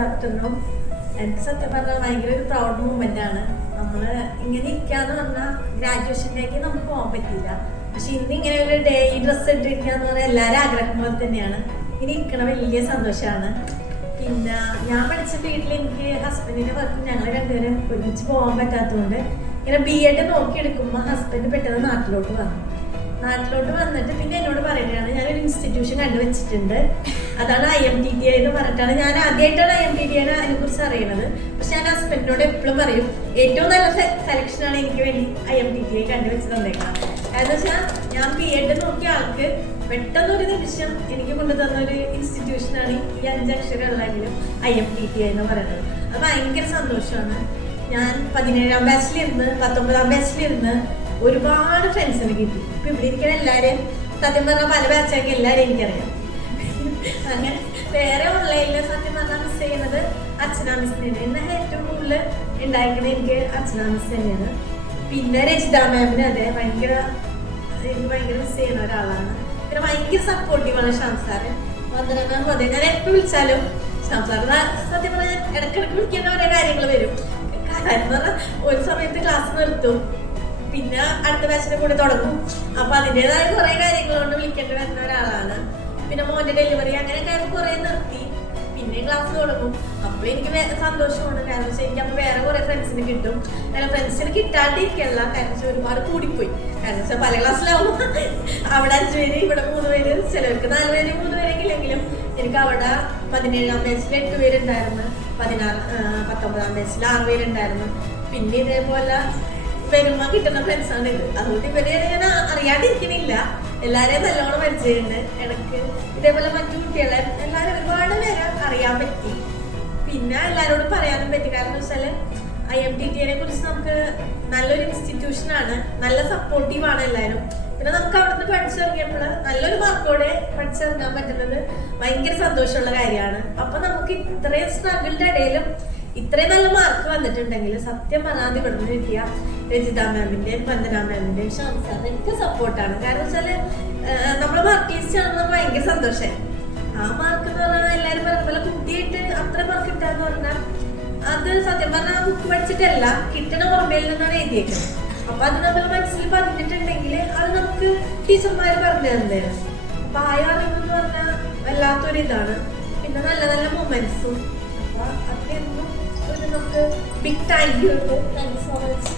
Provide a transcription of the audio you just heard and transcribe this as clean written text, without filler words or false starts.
Good afternoon. എനിക്ക് സത്യം പറഞ്ഞാൽ ഭയങ്കര ഒരു പ്രൗഡ് മൂമെന്റ് ആണ്. നമ്മൾ ഇങ്ങനെ ഇരിക്കാന്ന് പറഞ്ഞാൽ ഗ്രാജുവേഷനിലേക്ക് നമുക്ക് പോകാൻ പറ്റില്ല. പക്ഷെ ഇന്ന് ഇങ്ങനെ ഒരു ഡേ ഈ ഡ്രസ്സ് ഇട്ടിരിക്കാന്ന് പറഞ്ഞാൽ എല്ലാവരും ആഗ്രഹം പോലെ തന്നെയാണ്. ഇനി ഇരിക്കണ വലിയ സന്തോഷമാണ്. പിന്നെ ഞാൻ പഠിച്ച വീട്ടിൽ എനിക്ക് ഹസ്ബൻഡിന്റെ വർക്ക് ഞങ്ങൾ രണ്ടുപേരും ഒരുമിച്ച് പോകാൻ പറ്റാത്തതുകൊണ്ട് ഇങ്ങനെ BEd നോക്കിയെടുക്കുമ്പോൾ ഹസ്ബൻഡ് പെട്ടെന്ന് നാട്ടിലോട്ട് വന്നിട്ട് പിന്നെ എന്നോട് പറയുകയാണ്, ഞാനൊരു ഇൻസ്റ്റിറ്റ്യൂഷൻ കണ്ടുവച്ചിട്ടുണ്ട്, അതാണ് IMTTI എന്ന് പറഞ്ഞിട്ടാണ്. ഞാൻ ആദ്യമായിട്ടാണ് IMTTI അതിനെ കുറിച്ച് അറിയണത്. പക്ഷെ ഞാൻ ഹസ്ബൻഡിനോട് എപ്പോഴും പറയും, ഏറ്റവും നല്ല സെലക്ഷനാണ് എനിക്ക് വേണ്ടി IMTTI കണ്ടുവച്ച് തന്നേക്കണം. കാരണം വെച്ചാൽ ഞാൻ BEd നോക്കിയ ആൾക്ക് പെട്ടെന്നൊരു നിമിഷം എനിക്ക് കൊണ്ടുതന്നൊരു ഇൻസ്റ്റിറ്റ്യൂഷനാണ് ഈ 5 അക്ഷരമുള്ളെങ്കിലും IMTTI എന്ന് പറയുന്നത്. അത് ഭയങ്കര സന്തോഷമാണ്. ഞാൻ 17ാം ബാച്ചിലിരുന്ന് 19ാം ബാച്ചിലിരുന്ന് ഒരുപാട് ഫ്രണ്ട്സിനെ കിട്ടി. ഇപ്പൊ ഇവിടെ ഇരിക്കുന്ന എല്ലാവരും സത്യം പറഞ്ഞാൽ പല ബാച്ചാക്കി എല്ലാവരും എനിക്കറിയാം. അങ്ങനെ വേറെ ഓൺലൈനിൽ സത്യം പറഞ്ഞാൽ മിസ് ചെയ്യുന്നത് അർച്ചന മിസ്സിനെയാണ്. എന്നെ ഏറ്റവും കൂടുതൽ ഉണ്ടായിരിക്കുന്നത് എനിക്ക് അർച്ചന മിസ് തന്നെയാണ്. പിന്നെ രജിത മാമിന് അതെ എനിക്ക് ഭയങ്കര മിസ് ചെയ്യുന്ന ഒരാളാണ്. പിന്നെ ഭയങ്കര സപ്പോർട്ടീവാണ് ഷാംസാറ്. വന്ദന മാം അതെ, ഞാൻ എപ്പോൾ വിളിച്ചാലും ഷാംസാറ് സത്യം പറഞ്ഞാൽ ഇടയ്ക്കിടയ്ക്ക് വിളിക്കേണ്ട ഓരോ കാര്യങ്ങൾ വരും. കാരണം പറഞ്ഞാൽ ഒരു സമയത്ത് ക്ലാസ് നിർത്തും, പിന്നെ അടുത്ത ബാച്ചിന്റെ കൂടെ തുടങ്ങും. അപ്പൊ അതിൻ്റെതായ കുറെ കാര്യങ്ങൾ കൊണ്ട് വിളിക്കേണ്ടി വരുന്ന ഒരാളാണ്. പിന്നെ മോന്റെ ഡെലിവറി അങ്ങനെയൊക്കെ കുറെ നിർത്തി, പിന്നെ ക്ലാസ് തുടങ്ങും. അപ്പൊ എനിക്ക് സന്തോഷമാണ്. കാരണം വെച്ചാൽ എനിക്ക് അപ്പൊ വേറെ കുറെ ഫ്രണ്ട്സിന് കിട്ടും. അങ്ങനെ ഫ്രണ്ട്സിന് കിട്ടാണ്ടിരിക്കല്ല, കാരണം വെച്ചാൽ ഒരുപാട് കൂടിപ്പോയി. കാരണം വെച്ചാൽ പല ക്ലാസ്സിലാവും അവിടെ 5 പേര്, ഇവിടെ 3 പേര്, ചിലർക്ക് 4 പേര് 3 പേരൊക്കെ ഇല്ലെങ്കിലും എനിക്ക് അവിടെ 17ാം ബാച്ചിൽ 8 പേരുണ്ടായിരുന്നു, 19ാം ബാച്ചിൽ 6 പേരുണ്ടായിരുന്നു. പിന്നെ ഇതേപോലെ വരുമ്പോ കിട്ടുന്ന ഫ്രണ്ട്സാണ് ഇത്. അതുകൊണ്ട് ഇവരെ ഞാൻ അറിയാണ്ടിരിക്കണില്ല, എല്ലാരെയും നല്ലോണം പരിചയമുണ്ട്. ഇടയ്ക്ക് ഇതേപോലെ മറ്റു കുട്ടികളെ എല്ലാവരും ഒരുപാട് പേരെ അറിയാൻ പറ്റി. പിന്നെ എല്ലാവരോടും പറയാനും പറ്റി. കാരണം വെച്ചാല് IMTTI കുറിച്ച് നമുക്ക് നല്ലൊരു ഇൻസ്റ്റിറ്റ്യൂഷനാണ്, നല്ല സപ്പോർട്ടീവാണ് എല്ലാവരും. പിന്നെ നമുക്ക് അവിടുന്ന് പഠിച്ചിറങ്ങിയപ്പോൾ നല്ലൊരു മാർക്കോടെ പഠിച്ചിറങ്ങാൻ പറ്റുന്നത് ഭയങ്കര സന്തോഷമുള്ള കാര്യമാണ്. അപ്പൊ നമുക്ക് ഇത്രയും സ്ട്രഗിളിന്റെ ഇടയിലും ഇത്രയും നല്ല മാർക്ക് വന്നിട്ടുണ്ടെങ്കിൽ സത്യം പറഞ്ഞാൽ ഇവിടുന്ന് കിട്ടിയ രജിത മാമിന്റെയും വന്ദന മാമിന്റെയും ഷാംസാറിന്റെ എനിക്ക് സപ്പോർട്ടാണ്. കാരണം വെച്ചാല് നമ്മളെ മാർക്ക് ലിസ്റ്റ് ആണെന്ന് ഭയങ്കര സന്തോഷമായി. ആ മാർക്ക് എന്ന് പറഞ്ഞാൽ എല്ലാവരും പറഞ്ഞ പോലെ കുട്ടിയായിട്ട് അത്ര മാർക്ക് കിട്ടാന്ന് പറഞ്ഞാൽ അത് സത്യം പറഞ്ഞാൽ ബുക്ക് പഠിച്ചിട്ടല്ല, കിട്ടണ ഓർമ്മയിൽ നിന്നാണ് എഴുതിയേക്കുന്നത്. അപ്പൊ അത് നമ്മൾ മനസ്സിൽ പറഞ്ഞിട്ടുണ്ടെങ്കിൽ അത് നമുക്ക് ടീച്ചർമാര് പറഞ്ഞു തരുന്നതാണ്. അപ്പൊ ആ അറിവെന്ന് പറഞ്ഞാൽ വല്ലാത്തൊരു ഇതാണ്. പിന്നെ നല്ല നല്ല മൊമെന്റ്സും. അപ്പൊ അതൊന്നും നമുക്ക് big thank you so much.